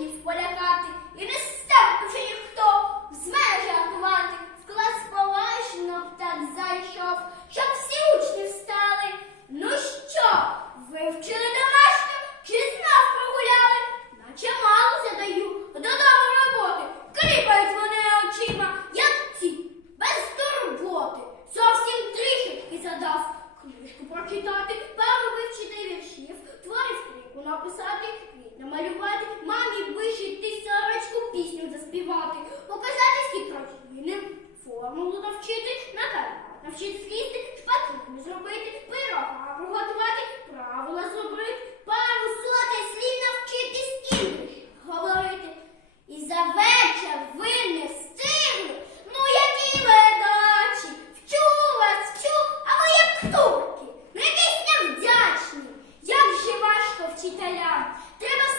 вишнів полякати, і не став уже ніхто з мене жартувати. В клас поважно так зайшов, щоб всі учні встали. Ну що, вивчили домашню чи знов прогуляли? Наче мало задаю додому роботи, кріпають вони очима, як ці, без турботи. Зовсім трішечки задав книжку прочитати, пару вивчити віршів, творів книгу написати намалювати мамі вишити сорочку пісню заспівати, показати скільки прочини, формулу навчити, накарати, навчити слізти, шпатлину зробити, пирога приготувати, правила зробити, пару сотень слів навчитись інгліш говорити. І за вечір ви не встигли. Ну, які ви вчу вас, вчу, а ви як турки, ну якісь невдячні. Як же важко вчителям. Треба